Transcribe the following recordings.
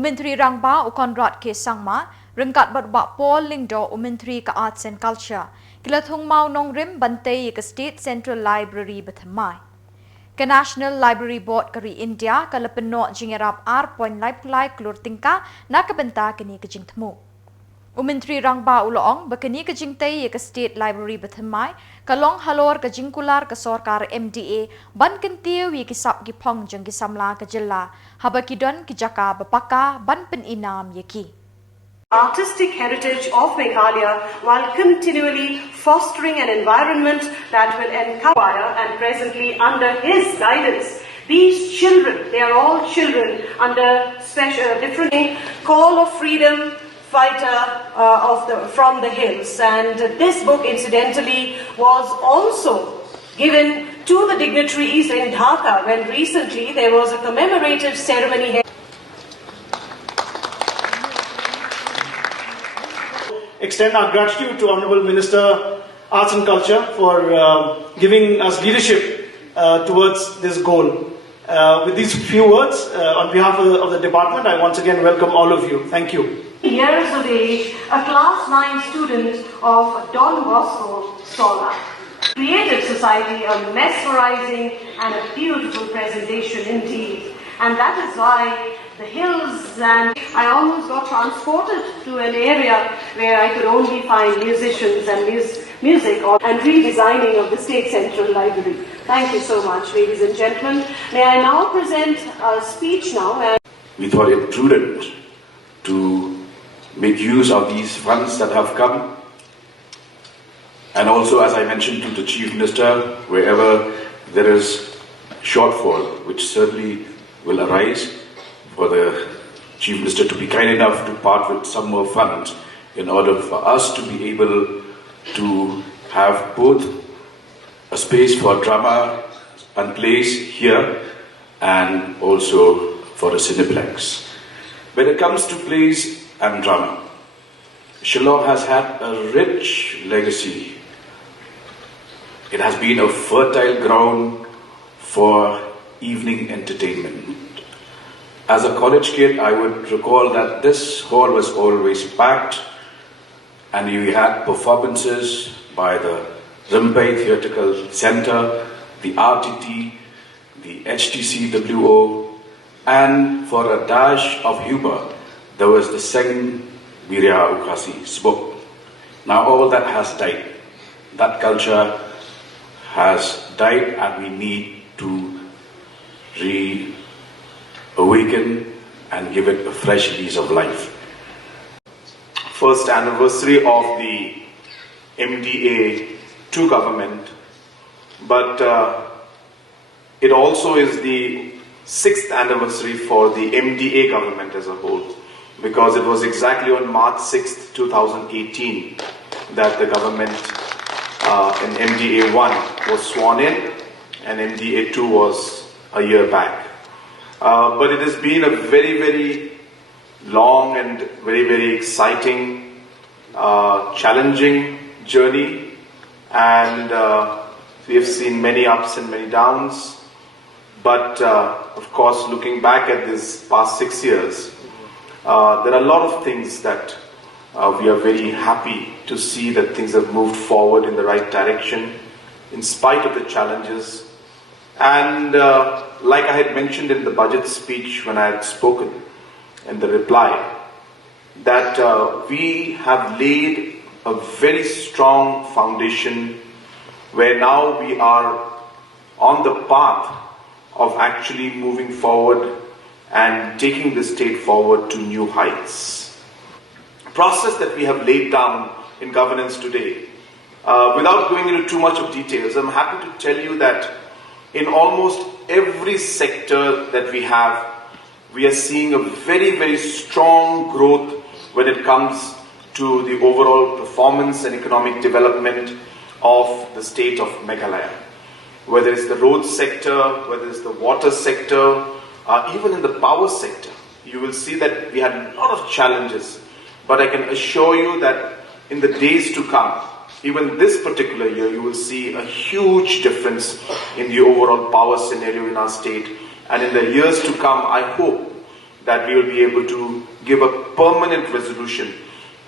Myntri Rangbah ukonrat ke Samla, rengkat berbak Paul Lingdo Myntri ke Arts and Culture, kila Thung Nongrim bantai ke State Central Library Bathymmai. Ke National Library Board kari India ke lepenok jingerap R.Lai kelur tingka nak kebenta kini kejing temu. Myntri Rangbah ulong bekeni kejing tay ke State Library Bathymmai kalong halor ke jingkular ke sorkar MDA ban kentiu ye kisap gipong jeng ki Samla ke Jilla habakidon ki jaka bapaka ban peninam yeki. Artistic heritage of Meghalaya while continually fostering an environment that will encourage and presently under his guidance. These children, they are all children under special different call of freedom fighter from the hills, and this book incidentally was also given to the dignitaries in Dhaka when recently there was a commemorative ceremony. Extend our gratitude to Honourable Minister Arts and Culture for giving us leadership towards this goal. With these few words, on behalf of the department, I once again welcome all of you. Thank you. Years of age, a class 9 student of Donbosco scholar. Creative society, a mesmerizing and a beautiful presentation indeed. And that is why the hills, and I almost got transported to an area where I could only find musicians and music and redesigning of the State Central Library. Thank you so much, ladies and gentlemen. May I now present a speech now. We thought it prudent to make use of these funds that have come, and also, as I mentioned to the Chief Minister, wherever there is shortfall, which certainly will arise, for the Chief Minister to be kind enough to part with some more funds in order for us to be able to have both a space for drama and plays here and also for a cineplex. When it comes to plays and drama, Shillong has had a rich legacy. It has been a fertile ground for evening entertainment. As a college kid, I would recall that this hall was always packed, and we had performances by the Rangbah Theatrical Center, the RTT, the HTCWO, and for a dash of humor, there was the Seng Birya Ukhasi spoke. Now all that has died. That culture has died, and we need to reawaken and give it a fresh lease of life. First anniversary of the MDA 2 government, but it also is the 6th anniversary for the MDA government as a whole, because it was exactly on March 6th, 2018 that the government in MDA 1 was sworn in, and MDA 2 was a year back. But it has been a very, very long and very, very exciting, challenging journey, and we have seen many ups and many downs. But of course, looking back at this past 6 years, there are a lot of things that we are very happy to see that things have moved forward in the right direction in spite of the challenges. And like I had mentioned in the budget speech when I had spoken in the reply, that we have laid a very strong foundation where now we are on the path of actually moving forward and taking the state forward to new heights. The process that we have laid down in governance today, without going into too much of details, I'm happy to tell you that in almost every sector that we have, we are seeing a very, very strong growth when it comes to the overall performance and economic development of the state of Meghalaya. Whether it's the road sector, whether it's the water sector, even in the power sector, you will see that we had a lot of challenges. But I can assure you that in the days to come, even this particular year, you will see a huge difference in the overall power scenario in our state. And in the years to come, I hope that we will be able to give a permanent resolution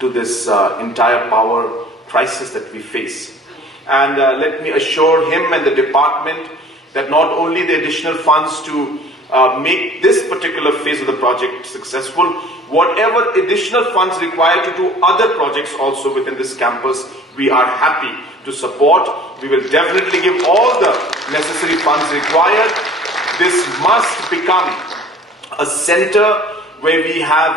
to this entire power crisis that we face. And let me assure him and the department that not only the additional funds to make this particular phase of the project successful, whatever additional funds required to do other projects also within this campus, we are happy to support. We will definitely give all the necessary funds required. This must become a center where we have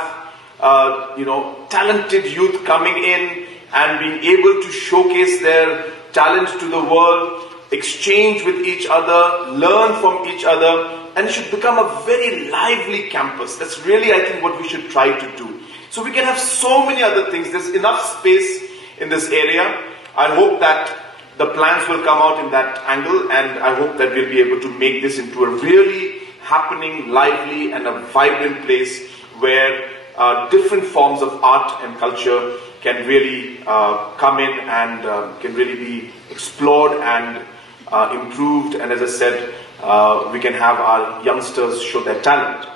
talented youth coming in and being able to showcase their talent to the world, exchange with each other, learn from each other, and it should become a very lively campus. That's really, I think, what we should try to do. So we can have so many other things. There's enough space in this area. I hope that the plans will come out in that angle, and I hope that we'll be able to make this into a really happening, lively, and a vibrant place where different forms of art and culture can really come in and can really be explored and improved. And as I said, we can have our youngsters show their talent.